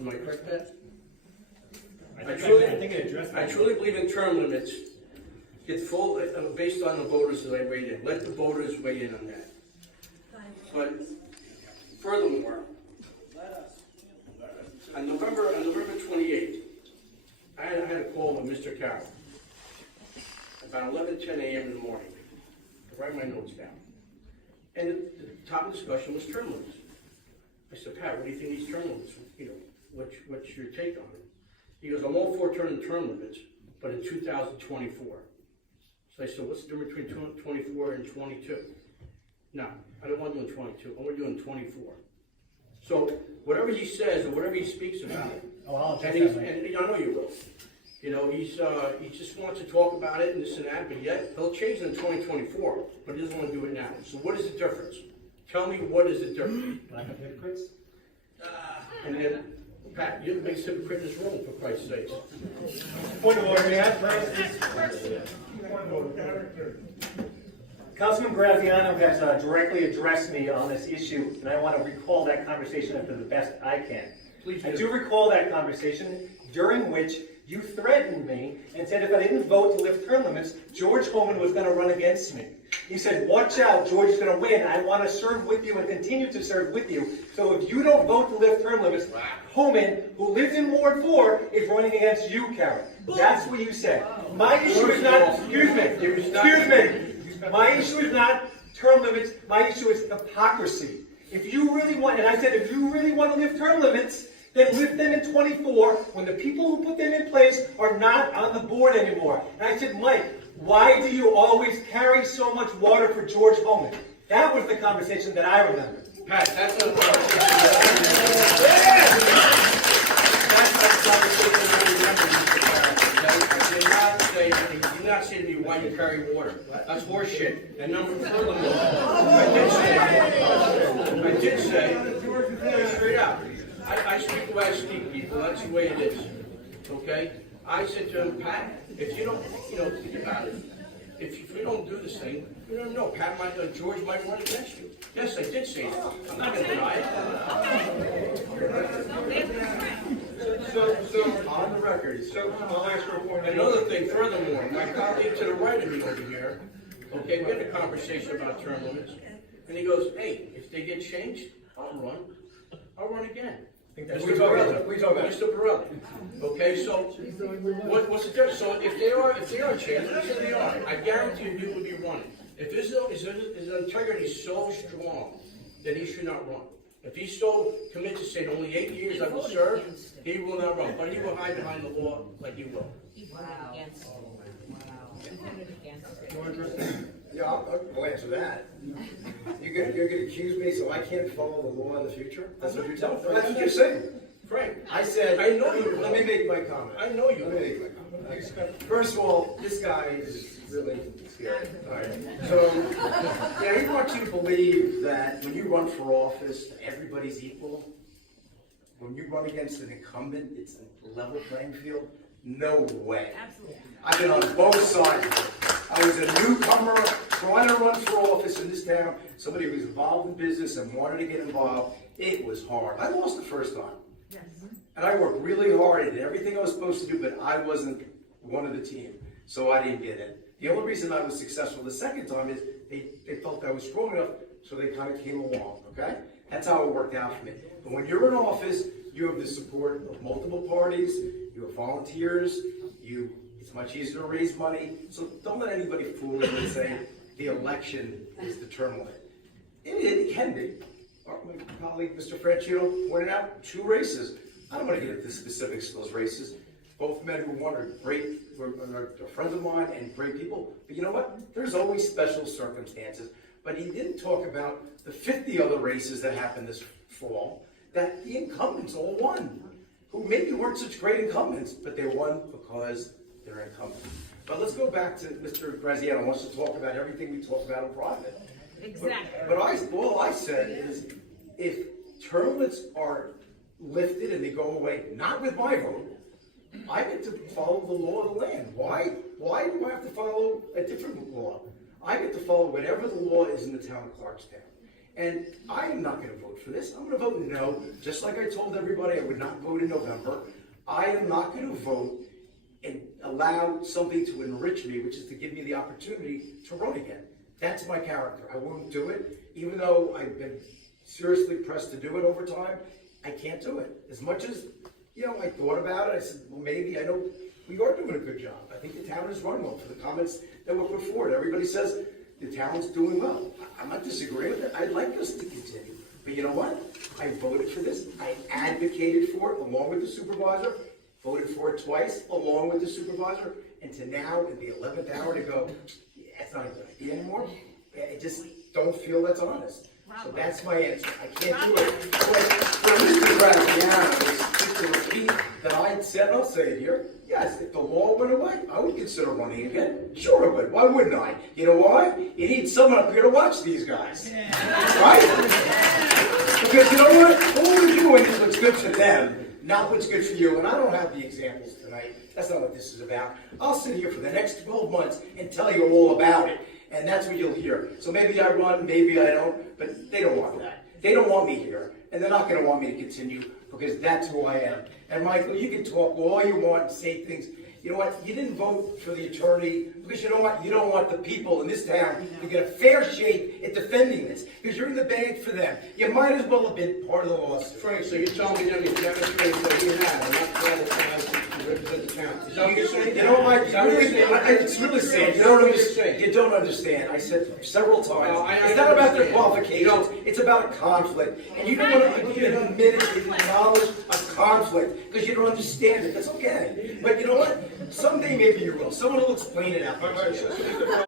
Am I correct, Pat? I think it addressed that. I truly believe in term limits. Get full, based on the voters that I weighed in. Let the voters weigh in on that. But furthermore, on November 28th, I had a call with Mr. Carroll about 11:10 a.m. in the morning. I write my notes down. And the topic of discussion was term limits. I said, Pat, what do you think of these term limits? What's your take on it? He goes, I'm all for term limits, but in 2024. So I said, what's the difference between 24 and 22? No, I don't want to do 22. I want to do 24. So whatever he says or whatever he speaks about, and I know you will. You know, he just wants to talk about it and this and that, but yet he'll change it in 2024, but he doesn't want to do it now. So what is the difference? Tell me what is the difference? Lack of hypocrites? And then, Pat, you're the biggest hypocrite in this room, for Christ's sake. Point of order, may I please? Councilman Graziano has directly addressed me on this issue, and I want to recall that conversation to the best I can. Please I do recall that conversation during which you threatened me and said if I didn't vote to lift term limits, George Homan was going to run against me. He said, watch out, George is going to win. I want to serve with you and continue to serve with you. So if you don't vote to lift term limits, Homan, who lives in Ward 4, is running against you, Carroll. That's what you said. My issue is not, excuse me. My issue is not term limits. My issue is hypocrisy. If you really want, and I said, if you really want to lift term limits, then lift them in 24 when the people who put them in place are not on the board anymore. And I said, Mike, why do you always carry so much water for George Homan? That was the conversation that I remember. Pat, that's not the conversation I did not say to me why you carry water. That's horseshit. And number furthermore, I did say, straight out, I speak the way I speak, people. That's the way it is. Okay? I said to him, Pat, if you don't, think about it. If you don't do this thing, you don't know. Pat might, George might run against you. Yes, I did say that. I'm not going to deny it. So on the record, I'll ask for a point. Another thing, furthermore, my colleague to the right of me over here, okay, we had a conversation about term limits, and he goes, hey, if they get changed, I'll run again. We talk about Mr. Borelli. Okay, so what's the difference? So if they are changed, let's say they are, I guarantee you will be running. If his integrity is so strong, then he should not run. If he's so committed to say only 8 years I will serve, he will not run. But he will hide behind the law like he will. Wow. Yeah, I'll answer that. You're going to accuse me so I can't follow the law in the future? That's what you're telling me. That's what you're saying. Frank, I said, I know you. Let me make my comment. I know you. Let me make my comment. First of all, this guy is really scary. All right. So, he wants you to believe that when you run for office, everybody's equal. When you run against an incumbent, it's a level playing field. No way. Absolutely. I've been on both sides of it. I was a newcomer trying to run for office in this town. Somebody who was involved in business and wanted to get involved. It was hard. I lost the first time. Yes. And I worked really hard. I did everything I was supposed to do, but I wasn't one of the team. So I didn't get it. The only reason I was successful the second time is they felt I was strong enough, so they kind of came along, okay? That's how it worked out for me. But when you're in office, you have the support of multiple parties, you have volunteers, it's much easier to raise money. So don't let anybody fool you and say the election is the term limit. It can be. My colleague, Mr. Franchino, pointed out 2 races. I don't want to get into the specifics of those races. Both men who won are great, are friends of mine and great people. But you know what? There's always special circumstances. But he didn't talk about the 50 other races that happened this fall that the incumbents all won, who maybe weren't such great incumbents, but they won because they're incumbents. But let's go back to Mr. Graziano. Wants to talk about everything we talk about in private. Exactly. But all I said is, if term limits are lifted and they go away, not with my vote, I get to follow the law of the land. Why do I have to follow a different law? I get to follow whatever the law is in the town of Clarkstown. And I am not gonna vote for this. I'm gonna vote no, just like I told everybody I would not vote in November. I am not gonna vote and allow something to enrich me, which is to give me the opportunity to run again. That's my character. I won't do it, even though I've been seriously pressed to do it over time. I can't do it. As much as, I thought about it, I said, well, maybe, I know we are doing a good job. I think the town is running well for the comments that were put forward. Everybody says the town's doing well. I'm not disagreeing with it. I'd like us to continue. But you know what? I voted for this. I advocated for it along with the supervisor. Voted for it twice along with the supervisor. And to now, in the 11th hour, to go, it's not a good idea anymore. I just don't feel that's honest. So that's my answer. I can't do it. For Mr. Graziano, to repeat that I said, I'll say it here. Yes, if the law went away, I would consider running again. Sure I would. Why wouldn't I? You know why? You need someone up here to watch these guys. Right? Because you know what? All we're doing is what's good for them, not what's good for you. And I don't have the examples tonight. That's not what this is about. I'll sit here for the next 12 months and tell you all about it. And that's what you'll hear. So maybe I run, maybe I don't, but they don't want that. They don't want me here. And they're not going to want me to continue because that's who I am. And Michael, you can talk all you want and say things. You know what? You didn't vote for the attorney because you know what? You don't want the people in this town to get a fair shake at defending this because you're in the bag for them. You might as well have been part of the lawsuit. Frank, so you're telling me that the demonstration that you had are not qualified to represent the town? Is that what you're saying? You know what, Mike? It's really sad. You don't understand. You don't understand. I said several times. It's not about their qualifications. It's about a conflict. And you don't want to even admit it, acknowledge a conflict because you don't understand it. That's okay. But you know what? Someday maybe you will. Someone will explain it out.